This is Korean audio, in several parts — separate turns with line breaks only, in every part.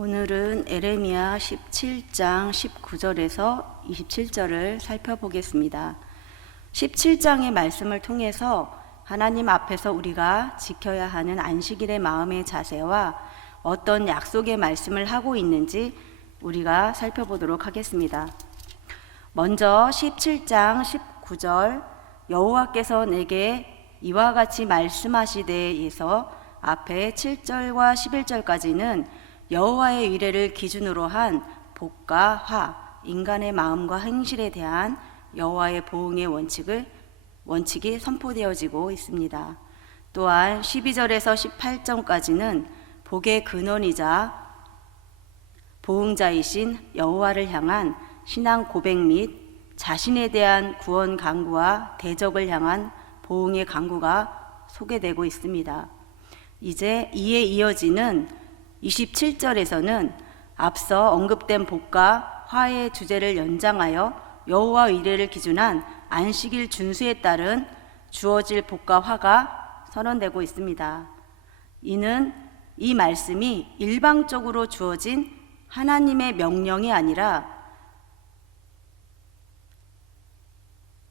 오늘은 에레미야 17장 19절에서 27절을 살펴보겠습니다. 17장의 말씀을 통해서 하나님 앞에서 우리가 지켜야 하는 안식일의 마음의 자세와 어떤 약속의 말씀을 하고 있는지 우리가 살펴보도록 하겠습니다. 먼저 17장 19절 여호와께서 내게 이와 같이 말씀하시되에서 앞에 7절과 11절까지는 여호와의 의례를 기준으로 한 복과 화, 인간의 마음과 행실에 대한 여호와의 보응의 원칙을 원칙이 선포되어지고 있습니다. 또한 12절에서 18절까지는 복의 근원이자 보응자이신 여호와를 향한 신앙 고백 및 자신에 대한 구원 강구와 대적을 향한 보응의 강구가 소개되고 있습니다. 이제 이에 이어지는 27절에서는 앞서 언급된 복과 화의 주제를 연장하여 여호와 의례를 기준한 안식일 준수에 따른 주어질 복과 화가 선언되고 있습니다. 이는 이 말씀이 일방적으로 주어진 하나님의 명령이 아니라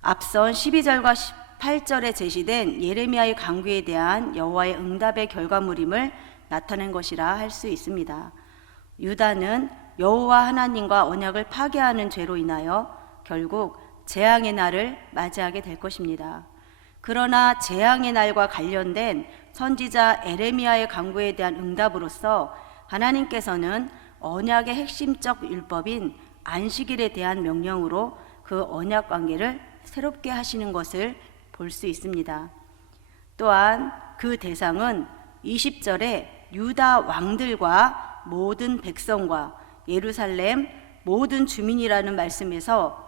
앞선 12절과 18절에 제시된 예레미야의 강구에 대한 여호와의 응답의 결과물임을 나타낸 것이라 할 수 있습니다. 유다는 여호와 하나님과 언약을 파괴하는 죄로 인하여 결국 재앙의 날을 맞이하게 될 것입니다. 그러나 재앙의 날과 관련된 선지자 에레미야의 강구에 대한 응답으로서 하나님께서는 언약의 핵심적 율법인 안식일에 대한 명령으로 그 언약 관계를 새롭게 하시는 것을 볼 수 있습니다. 또한 그 대상은 20절에 유다 왕들과 모든 백성과 예루살렘 모든 주민이라는 말씀에서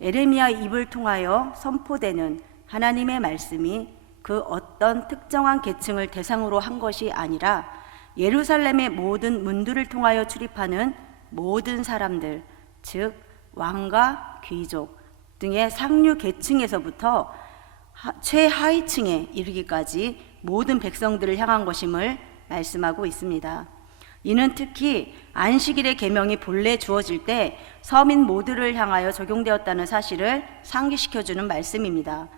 에레미야 입을 통하여 선포되는 하나님의 말씀이 그 어떤 특정한 계층을 대상으로 한 것이 아니라 예루살렘의 모든 문들을 통하여 출입하는 모든 사람들, 즉 왕과 귀족 등의 상류 계층에서부터 최하위층에 이르기까지 모든 백성들을 향한 것임을 말씀하고 있습니다. 이는 특히 안식일의 계명이 본래 주어질 때 서민 모두를 향하여 적용되었다는 사실을 상기시켜 주는 말씀입니다.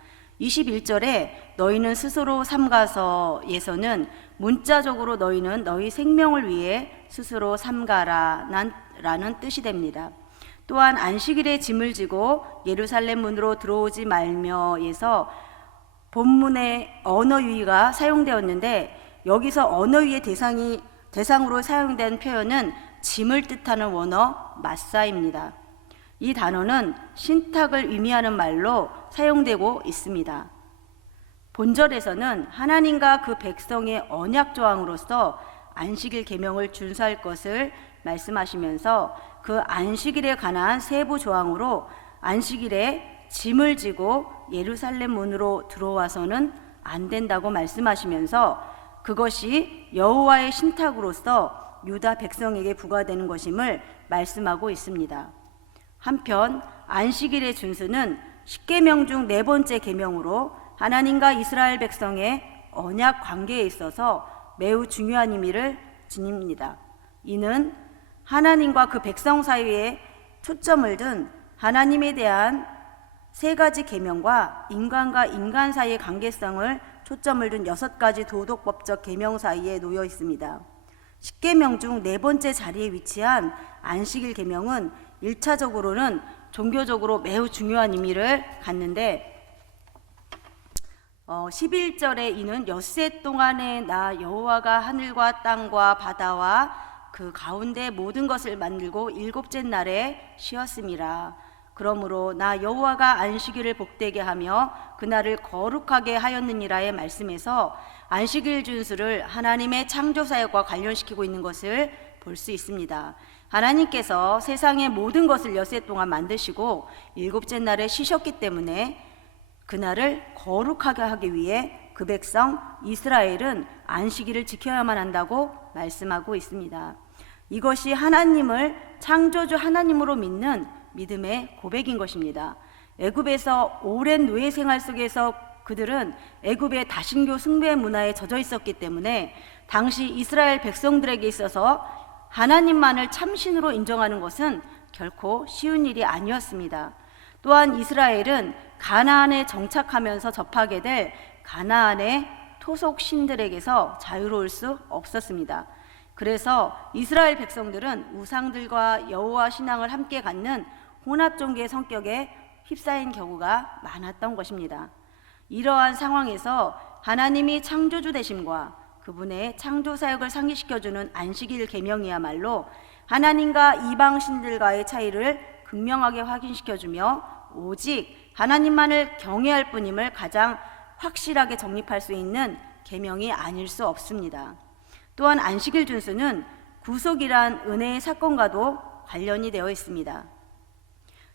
21절에 너희는 스스로 삼가서에서는 문자적으로 너희는 너희 생명을 위해 스스로 삼가라라는 뜻이 됩니다. 또한 안식일에 짐을 지고 예루살렘 문으로 들어오지 말며에서 본문의 언어 유의가 사용되었는데 여기서 언어 유의 대상이 대상으로 사용된 표현은 짐을 뜻하는 원어 마사입니다. 이 단어는 신탁을 의미하는 말로 사용되고 있습니다. 본절에서는 하나님과 그 백성의 언약 조항으로서 안식일 계명을 준수할 것을 말씀하시면서 그 안식일에 관한 세부 조항으로 안식일에 짐을 지고 예루살렘 문으로 들어와서는 안 된다고 말씀하시면서 그것이 여호와의 신탁으로서 유다 백성에게 부과되는 것임을 말씀하고 있습니다. 한편 안식일의 준수는 십계명 중 네 번째 계명으로 하나님과 이스라엘 백성의 언약 관계에 있어서 매우 중요한 의미를 지닙니다. 이는 하나님과 그 백성 사이에 초점을 둔 하나님에 대한 세 가지 계명과 인간과 인간 사이의 관계성을 초점을 둔 여섯 가지 도덕법적 계명 사이에 놓여 있습니다. 십계명 중 네 번째 자리에 위치한 안식일 계명은 일차적으로는 종교적으로 매우 중요한 의미를 갖는데 어, 11절에 이는 엿새 동안에 나 여호와가 하늘과 땅과 바다와 그 가운데 모든 것을 만들고 일곱째 날에 쉬었음이라. 그러므로 나 여호와가 안식일을 복되게 하며 그날을 거룩하게 하였느니라의 말씀에서 안식일 준수를 하나님의 창조 사역과 관련시키고 있는 것을 볼 수 있습니다. 하나님께서 세상의 모든 것을 엿새 동안 만드시고 일곱째 날에 쉬셨기 때문에 그날을 거룩하게 하기 위해 그 백성 이스라엘은 안식일을 지켜야만 한다고 말씀하고 있습니다. 이것이 하나님을 창조주 하나님으로 믿는 믿음의 고백인 것입니다. 애굽에서 오랜 노예 생활 속에서 그들은 애굽의 다신교 숭배 문화에 젖어 있었기 때문에 당시 이스라엘 백성들에게 있어서 하나님만을 참신으로 인정하는 것은 결코 쉬운 일이 아니었습니다. 또한 이스라엘은 가나안에 정착하면서 접하게 될 가나안의 토속 신들에게서 자유로울 수 없었습니다. 그래서 이스라엘 백성들은 우상들과 여호와 신앙을 함께 갖는 혼합 종교의 성격에 휩싸인 경우가 많았던 것입니다. 이러한 상황에서 하나님이 창조주 되심과 그분의 창조 사역을 상기시켜주는 안식일 계명이야말로 하나님과 이방 신들과의 차이를 극명하게 확인시켜주며 오직 하나님만을 경외할 뿐임을 가장 확실하게 정립할 수 있는 계명이 아닐 수 없습니다. 또한 안식일 준수는 구속이란 은혜의 사건과도 관련이 되어 있습니다.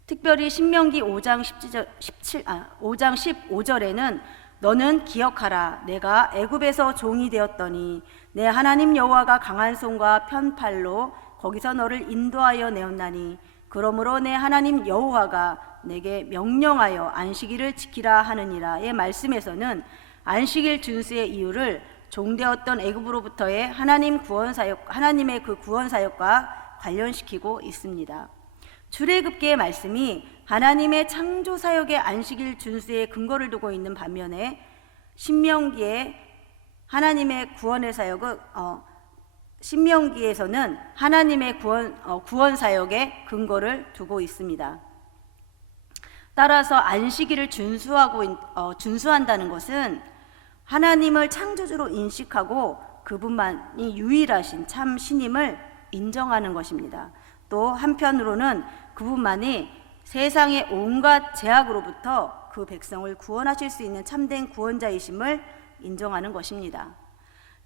특별히 신명기 5장 17, 17 아, 5장 15절에는 너는 기억하라 내가 애굽에서 종이 되었더니 내 하나님 여호와가 강한 손과 편팔로 거기서 너를 인도하여 내었나니 그러므로 내 하나님 여호와가 내게 명령하여 안식일을 지키라 하느니라의 말씀에서는 안식일 준수의 이유를 종되었던 애굽으로부터의 하나님 구원 사역 하나님의 그 구원 사역과 관련시키고 있습니다. 출애굽기의 말씀이 하나님의 창조 사역의 안식일 준수에 근거를 두고 있는 반면에 신명기에 하나님의 구원의 사역은 어, 신명기에서는 하나님의 구원 어, 구원 사역에 근거를 두고 있습니다. 따라서 안식일을 준수하고 있- 어, 준수한다는 것은 하나님을 창조주로 인식하고 그분만이 유일하신 참 신임을 인정하는 것입니다. 또 한편으로는 그분만이 세상의 온갖 제약으로부터 그 백성을 구원하실 수 있는 참된 구원자이심을 인정하는 것입니다.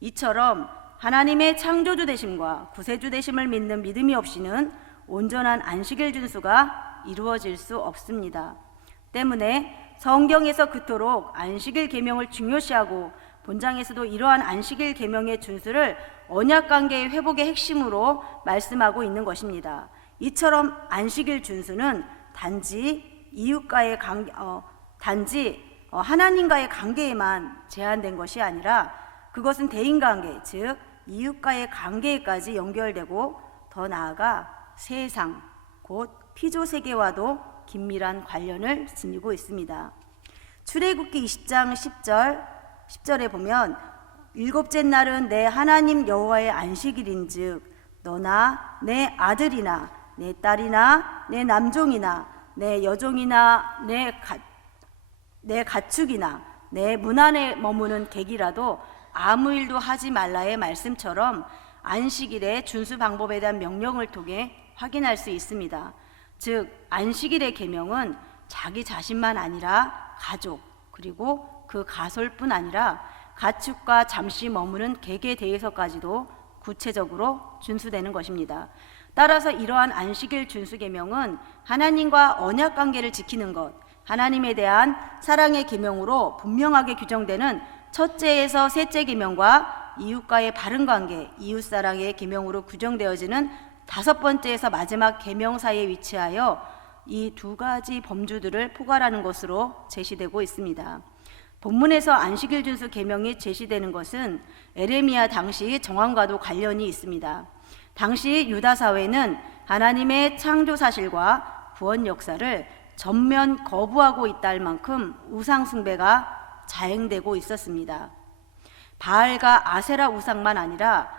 이처럼 하나님의 창조주 되심과 구세주 되심을 믿는 믿음이 없이는 온전한 안식일 준수가 이루어질 수 없습니다. 때문에 성경에서 그토록 안식일 계명을 중요시하고 본장에서도 이러한 안식일 계명의 준수를 언약 관계의 회복의 핵심으로 말씀하고 있는 것입니다. 이처럼 안식일 준수는 단지 이웃과의 관계, 어, 단지 어, 하나님과의 관계에만 제한된 것이 아니라 그것은 대인 관계, 즉 이웃과의 관계까지 연결되고 더 나아가 세상, 곧 피조 세계와도 긴밀한 관련을 지니고 있습니다. 출애굽기 20장 10절 10절에 보면 일곱째 날은 내 하나님 여호와의 안식일인즉 너나 내 아들이나 내 딸이나 내 남종이나 내 여종이나 내 가, 내 가축이나 내 문 안에 머무는 객이라도 아무 일도 하지 말라의 말씀처럼 안식일의 준수 방법에 대한 명령을 통해 확인할 수 있습니다. 즉 안식일의 계명은 자기 자신만 아니라 가족 그리고 그 가솔뿐 아니라 가축과 잠시 머무는 객에 대해서까지도 구체적으로 준수되는 것입니다. 따라서 이러한 안식일 준수 계명은 하나님과 언약 관계를 지키는 것, 하나님에 대한 사랑의 계명으로 분명하게 규정되는 첫째에서 셋째 계명과 이웃과의 바른 관계, 이웃 사랑의 계명으로 규정되어지는 다섯 번째에서 마지막 계명 사이에 위치하여 이 두 가지 범주들을 포괄하는 것으로 제시되고 있습니다. 본문에서 안식일 준수 계명이 제시되는 것은 에레미야 당시 정황과도 관련이 있습니다. 당시 유다 사회는 하나님의 창조 사실과 구원 역사를 전면 거부하고 있다 할 만큼 우상 숭배가 자행되고 있었습니다. 바알과 아세라 우상만 아니라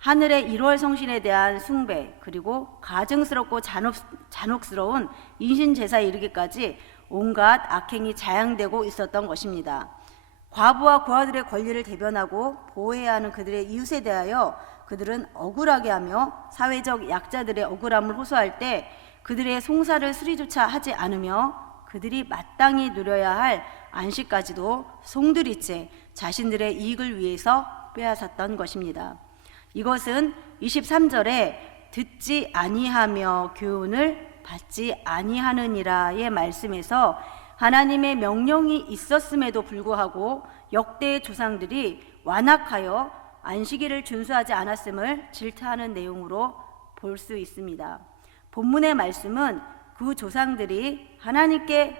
하늘의 1월 성신에 대한 숭배 그리고 가증스럽고 잔혹, 잔혹스러운 인신 제사에 이르기까지 온갖 악행이 자양되고 있었던 것입니다. 과부와 고아들의 권리를 대변하고 보호해야 하는 그들의 이웃에 대하여 그들은 억울하게 하며 사회적 약자들의 억울함을 호소할 때 그들의 송사를 수리조차 하지 않으며 그들이 마땅히 누려야 할 안식까지도 송두리째 자신들의 이익을 위해서 빼앗았던 것입니다. 이것은 23절에 듣지 아니하며 교훈을 받지 아니하느니라의 말씀에서 하나님의 명령이 있었음에도 불구하고 역대의 조상들이 완악하여 안식일을 준수하지 않았음을 질타하는 내용으로 볼 수 있습니다. 본문의 말씀은 그 조상들이 하나님께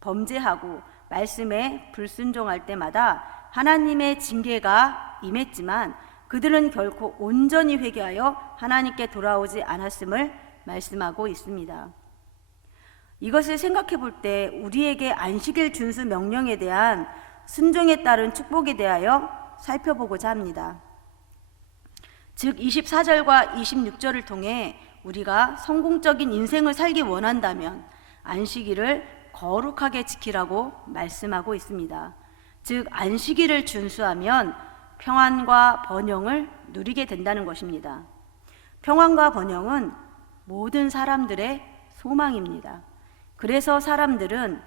범죄하고 말씀에 불순종할 때마다 하나님의 징계가 임했지만 그들은 결코 온전히 회개하여 하나님께 돌아오지 않았음을 말씀하고 있습니다. 이것을 생각해 볼 때 우리에게 안식일 준수 명령에 대한 순종에 따른 축복에 대하여 살펴보고자 합니다. 즉 24절과 26절을 통해 우리가 성공적인 인생을 살기 원한다면 안식일을 거룩하게 지키라고 말씀하고 있습니다. 즉 안식일을 준수하면 평안과 번영을 누리게 된다는 것입니다. 평안과 번영은 모든 사람들의 소망입니다. 그래서 사람들은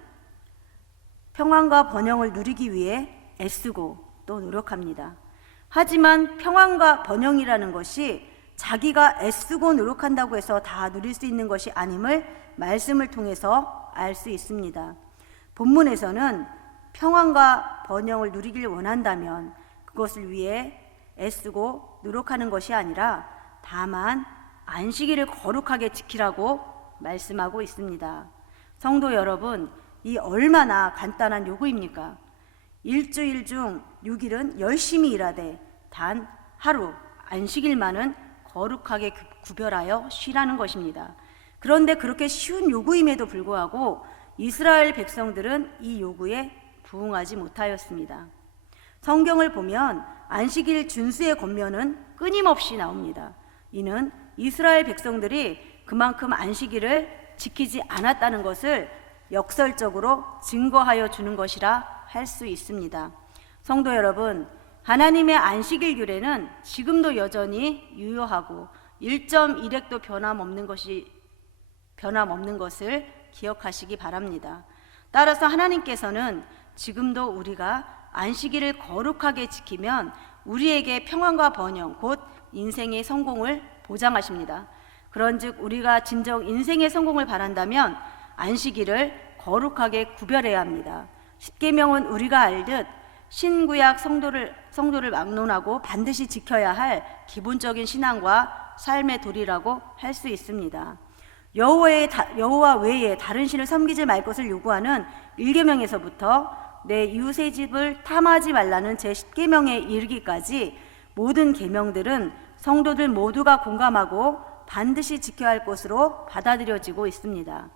평안과 번영을 누리기 위해 애쓰고 또 노력합니다. 하지만 평안과 번영이라는 것이 자기가 애쓰고 노력한다고 해서 다 누릴 수 있는 것이 아님을 말씀을 통해서 알 수 있습니다. 본문에서는 평안과 번영을 누리길 원한다면 그것을 위해 애쓰고 노력하는 것이 아니라 다만 안식일을 거룩하게 지키라고 말씀하고 있습니다. 성도 여러분, 이 얼마나 간단한 요구입니까? 일주일 중 6일은 열심히 일하되 단 하루 안식일만은 거룩하게 구- 구별하여 쉬라는 것입니다. 그런데 그렇게 쉬운 요구임에도 불구하고 이스라엘 백성들은 이 요구에 부응하지 못하였습니다. 성경을 보면 안식일 준수의 권면은 끊임없이 나옵니다. 이는 이스라엘 백성들이 그만큼 안식일을 지키지 않았다는 것을 역설적으로 증거하여 주는 것이라 할 수 있습니다. 성도 여러분, 하나님의 안식일 규례는 지금도 여전히 유효하고 1.1핵도 변함없는 것이 변함없는 것을 기억하시기 바랍니다. 따라서 하나님께서는 지금도 우리가 안식일을 거룩하게 지키면 우리에게 평안과 번영, 곧 인생의 성공을 보장하십니다. 그런즉 우리가 진정 인생의 성공을 바란다면 안식일을 거룩하게 구별해야 합니다. 십계명은 우리가 알듯 신구약 성도를 성도를 막론하고 반드시 지켜야 할 기본적인 신앙과 삶의 도리라고 할 수 있습니다. 여호와의 다- 여호와 외에 다른 신을 섬기지 말 것을 요구하는 1계명에서부터 내 이웃의 집을 탐하지 말라는 제 10계명에 이르기까지 모든 계명들은 성도들 모두가 공감하고 반드시 지켜야 할 것으로 받아들여지고 있습니다.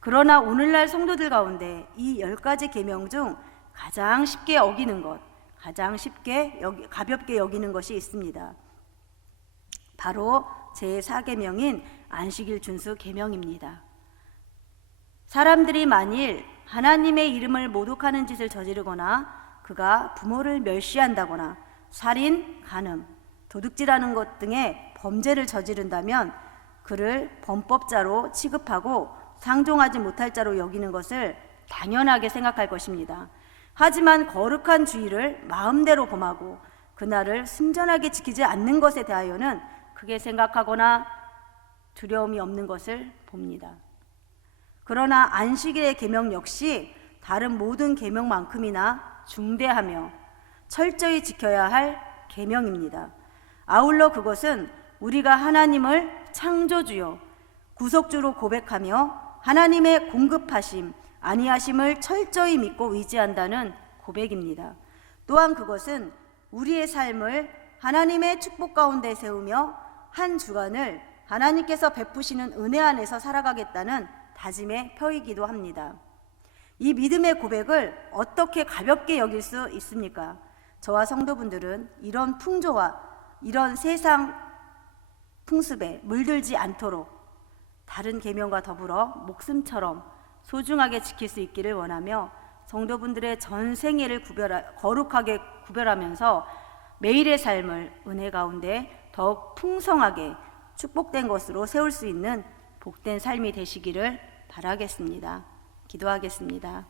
그러나 오늘날 성도들 가운데 이 열 가지 계명 중 가장 쉽게 어기는 것, 가장 쉽게 여기, 가볍게 여기는 것이 있습니다. 바로 제 4계명인 안식일 준수 계명입니다. 사람들이 만일 하나님의 이름을 모독하는 짓을 저지르거나 그가 부모를 멸시한다거나 살인, 간음, 도둑질하는 것 등의 범죄를 저지른다면 그를 범법자로 취급하고 상종하지 못할 자로 여기는 것을 당연하게 생각할 것입니다. 하지만 거룩한 주의를 마음대로 범하고 그날을 순전하게 지키지 않는 것에 대하여는 크게 생각하거나 두려움이 없는 것을 봅니다. 그러나 안식일의 계명 역시 다른 모든 계명만큼이나 중대하며 철저히 지켜야 할 계명입니다. 아울러 그것은 우리가 하나님을 창조주요 구속주로 고백하며 하나님의 공급하심 아니하심을 철저히 믿고 의지한다는 고백입니다. 또한 그것은 우리의 삶을 하나님의 축복 가운데 세우며 한 주간을 하나님께서 베푸시는 은혜 안에서 살아가겠다는 다짐의 표이기도 합니다. 이 믿음의 고백을 어떻게 가볍게 여길 수 있습니까? 저와 성도분들은 이런 풍조와 이런 세상 풍습에 물들지 않도록 다른 계명과 더불어 목숨처럼 소중하게 지킬 수 있기를 원하며 성도분들의 전 생애를 구별하, 거룩하게 구별하면서 매일의 삶을 은혜 가운데 더욱 풍성하게 축복된 것으로 세울 수 있는 복된 삶이 되시기를 바라겠습니다. 기도하겠습니다.